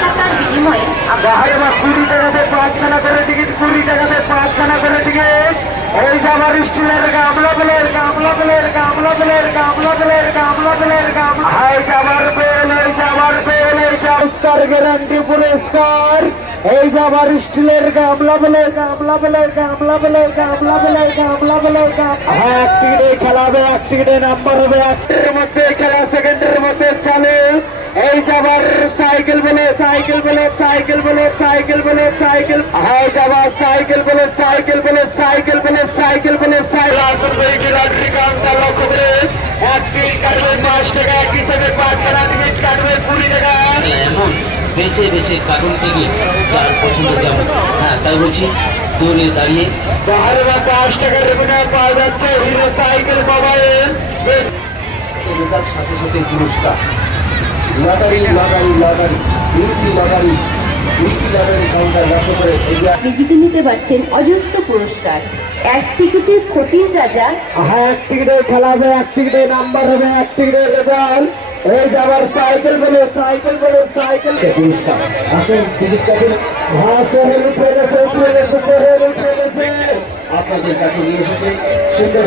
টাকার বিনিময়ে 20 টাকাতে 5খানা করে টিকিট, 20 টাকাতে 5খানা করে টিকিট। এই যাবার স্টিলের গামলা বেলের গামলা বেলের গামলা বেলের গামলা বেলের গামলা বেলের গামলা, এই যাবার বেল, এই যাবার বেল, এই পুরস্কার, গ্যারান্টি পুরস্কার। এই যাবার স্টিলের গামলা বেলের গামলা বেলের গামলা বেলের গামলা বেলের গামলা বেলের গামলা। এক টিকিটে খেলা হবে, এক টিকিটে নাম্বার হবে, একটির মধ্যে খেলা সেকেন্ডের মধ্যে চলে। এই যাবার সাইকেল বলে, সাইকেল বলে, সাইকেল বলে, সাইকেল বলে, সাইকেল, এই যাবার সাইকেল বলে, সাইকেল বলে, সাইকেল বলে, সাইকেল বলে, সাইকেল লক্ষ্য করে এক টিকিট কাটবে 5 টাকা, এক হিসেবে 5খানা টিকিট কাটবে 20 টাকা। এমন বেছে বেছে কার্টুন টিকিট যার পছন্দ যেমন, হ্যাঁ তাই বলছি দৌড়ে দাঁড়িয়ে 10 টাকার রেগুলার পাওয়া যাচ্ছে হিরো সাইকেল মোবাইল। তার সাথে সাথে পুরস্কার, লটারি লটারি লটারি, দুইটি লটারি, দুইটি লটারি কাউন্টার লক্ষ্য করে আপনি জিতে নিতে পারছেন অজস্র পুরস্কার। এক টিকিটে ক্ষতির রাজা। এক টিকিটে খেলা হবে, এক টিকিটে নাম্বার হবে, এক টিকিটে রেজাল্ট। এই যাবার সাইকেল বলে, সাইকেল বলে, সাইকেল পুরস্কার আসেন পুরস্কার উঠে গেছে, আপনাদের কাছে নিয়ে এসেছে সুন্দর